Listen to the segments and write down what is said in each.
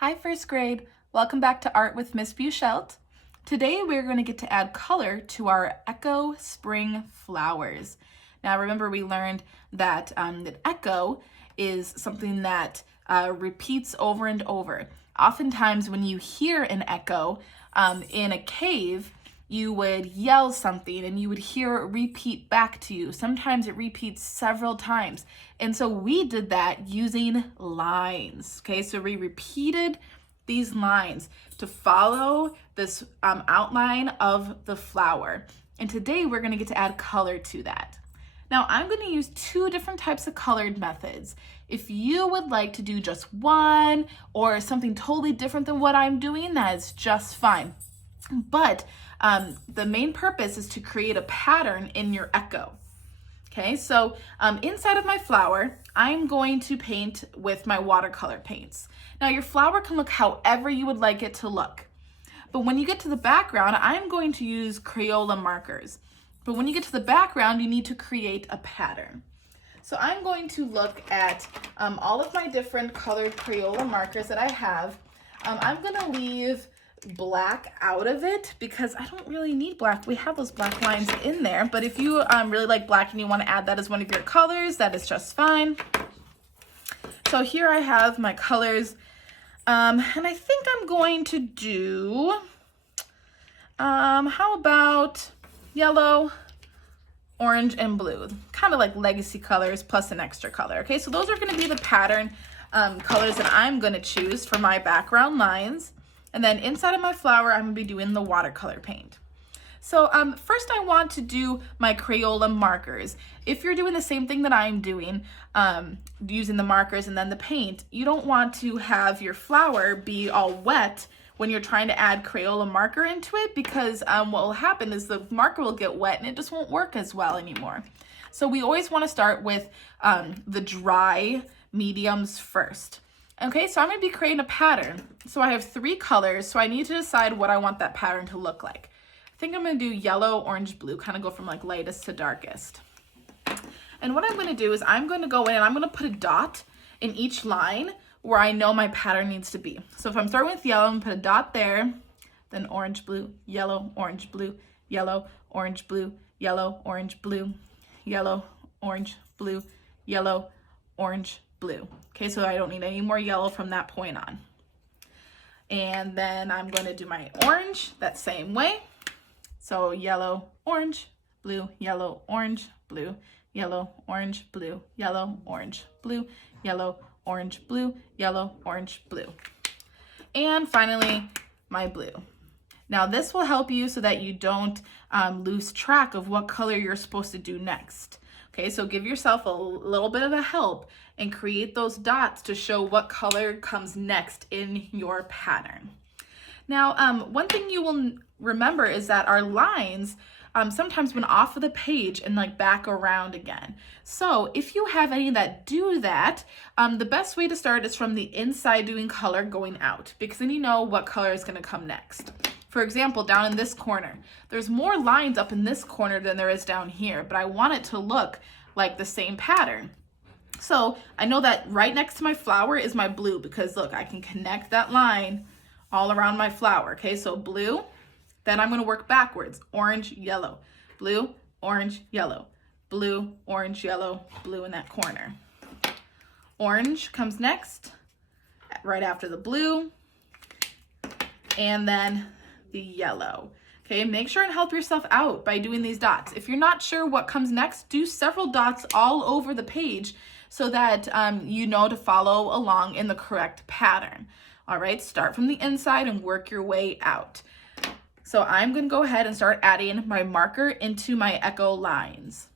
Hi first grade, welcome back to Art with Miss Buchelt. Today we're going to get to add color to our Echo Spring Flowers. Now remember we learned that that echo is something that repeats over and over. Oftentimes when you hear an echo in a cave, you would yell something and you would hear it repeat back to you. Sometimes it repeats several times. And so we did that using lines. Okay, so we repeated these lines to follow this outline of the flower. And today we're gonna get to add color to that. Now I'm gonna use two different types of colored methods. If you would like to do just one or something totally different than what I'm doing, that is just fine. But the main purpose is to create a pattern in your echo. Okay, so inside of my flower, I'm going to paint with my watercolor paints. Now your flower can look however you would like it to look. But when you get to the background, I'm going to use Crayola markers. But when you get to the background, you need to create a pattern. So I'm going to look at all of my different colored Crayola markers that I have. I'm gonna leave black out of it because I don't really need black. We have those black lines in there, but if you really like black and you want to add that as one of your colors, that is just fine. So here I have my colors, and I think I'm going to do, how about yellow, orange, and blue, kind of like legacy colors plus an extra color. Okay, so those are going to be the pattern colors that I'm going to choose for my background lines. And then inside of my flower, I'm gonna be doing the watercolor paint. So first I want to do my Crayola markers. If you're doing the same thing that I'm doing, using the markers and then the paint, you don't want to have your flower be all wet when you're trying to add Crayola marker into it, because what will happen is the marker will get wet and it just won't work as well anymore. So we always want to start with the dry mediums first. Okay, so I'm going to be creating a pattern. So I have 3 colors, so I need to decide what I want that pattern to look like. I think I'm going to do yellow, orange, blue, kind of go from like lightest to darkest. And what I'm going to do is I'm going to go in and I'm going to put a dot in each line where I know my pattern needs to be. So if I'm starting with yellow, I'm going to put a dot there, then orange, blue, yellow, orange, blue, yellow, orange, blue, yellow, orange, blue, yellow, orange, blue, yellow, orange, blue. Okay, so I don't need any more yellow from that point on. And then I'm going to do my orange that same way. So yellow, orange, blue, yellow, orange, blue, yellow, orange, blue, yellow, orange, blue, yellow, orange, blue, yellow, orange, blue. And finally, my blue. Now this will help you so that you don't lose track of what color you're supposed to do next. Okay, so give yourself a little bit of a help and create those dots to show what color comes next in your pattern. Now, one thing you will remember is that our lines sometimes went off of the page and like back around again. So if you have any that do that, the best way to start is from the inside doing color going out, because then you know what color is going to come next. For example, down in this corner, there's more lines up in this corner than there is down here, but I want it to look like the same pattern. So I know that right next to my flower is my blue, because look, I can connect that line all around my flower. Okay, so blue, then I'm going to work backwards. Orange, yellow, blue, orange, yellow, blue, orange, yellow, blue in that corner. Orange comes next, right after the blue, and then the yellow. Okay, make sure and help yourself out by doing these dots. If you're not sure what comes next, do several dots all over the page so that you know to follow along in the correct pattern. All right, start from the inside and work your way out. So I'm going to go ahead and start adding my marker into my echo lines.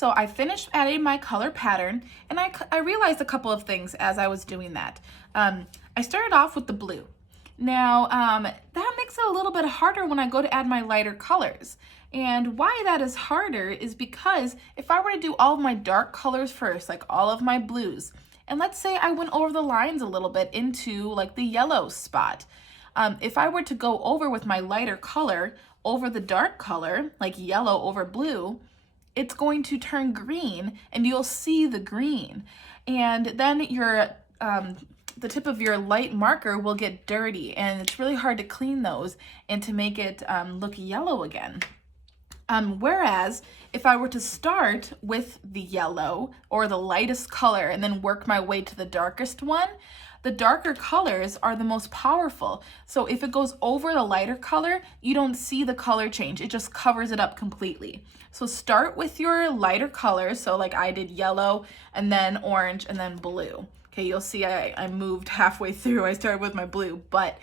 So I finished adding my color pattern, and I realized a couple of things as I was doing that. I started off with the blue. Now, that makes it a little bit harder when I go to add my lighter colors. And why that is harder is because if I were to do all of my dark colors first, like all of my blues, and let's say I went over the lines a little bit into like the yellow spot, if I were to go over with my lighter color over the dark color, like yellow over blue, it's going to turn green and you'll see the green. And then your the tip of your light marker will get dirty, and it's really hard to clean those and to make it look yellow again. Whereas if I were to start with the yellow or the lightest color and then work my way to the darkest one, the darker colors are the most powerful. So if it goes over the lighter color, you don't see the color change. It just covers it up completely. So start with your lighter colors. So like I did yellow and then orange and then blue. Okay, you'll see I moved halfway through. I started with my blue, but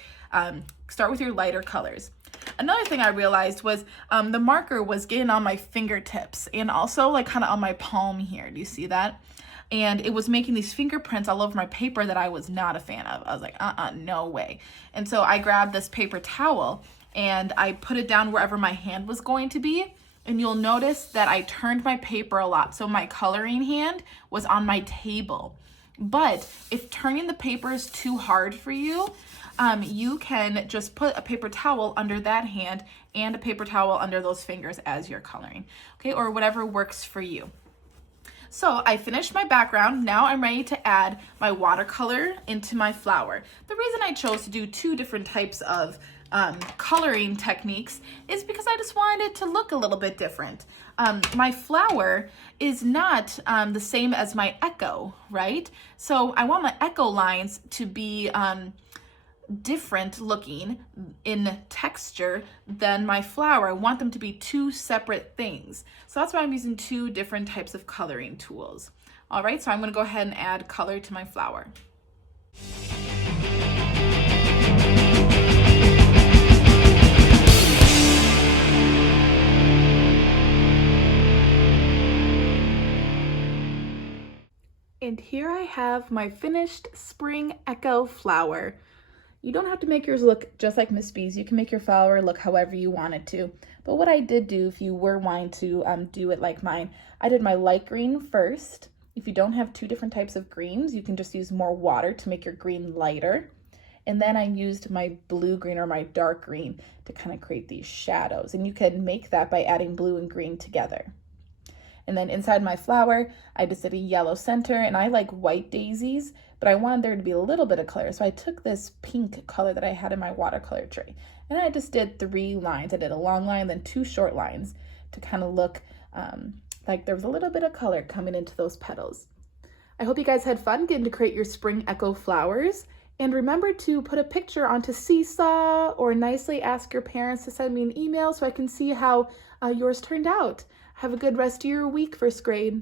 start with your lighter colors. Another thing I realized was the marker was getting on my fingertips and also like kind of on my palm here. Do you see that? And it was making these fingerprints all over my paper that I was not a fan of. I was like, no way. And so I grabbed this paper towel and I put it down wherever my hand was going to be. And you'll notice that I turned my paper a lot. So my coloring hand was on my table. But if turning the paper is too hard for you, you can just put a paper towel under that hand and a paper towel under those fingers as you're coloring, okay, or whatever works for you. So I finished my background. Now I'm ready to add my watercolor into my flower. The reason I chose to do two different types of coloring techniques is because I just wanted it to look a little bit different. My flower is not the same as my echo, right? So I want my echo lines to be different looking in texture than my flower. I want them to be two separate things. So that's why I'm using two different types of coloring tools. All right, so I'm going to go ahead and add color to my flower. And here I have my finished spring echo flower. You don't have to make yours look just like Miss B's. You can make your flower look however you want it to. But what I did do, if you were wanting to do it like mine, I did my light green first. If you don't have two different types of greens, you can just use more water to make your green lighter. And then I used my blue green or my dark green to kind of create these shadows. And you can make that by adding blue and green together. And then inside my flower, I just did a yellow center, and I like white daisies, but I wanted there to be a little bit of color. So I took this pink color that I had in my watercolor tray, and I just did 3 lines. I did a long line, then 2 short lines to kind of look like there was a little bit of color coming into those petals. I hope you guys had fun getting to create your spring echo flowers. And remember to put a picture onto Seesaw or nicely ask your parents to send me an email so I can see how yours turned out. Have a good rest of your week, first grade.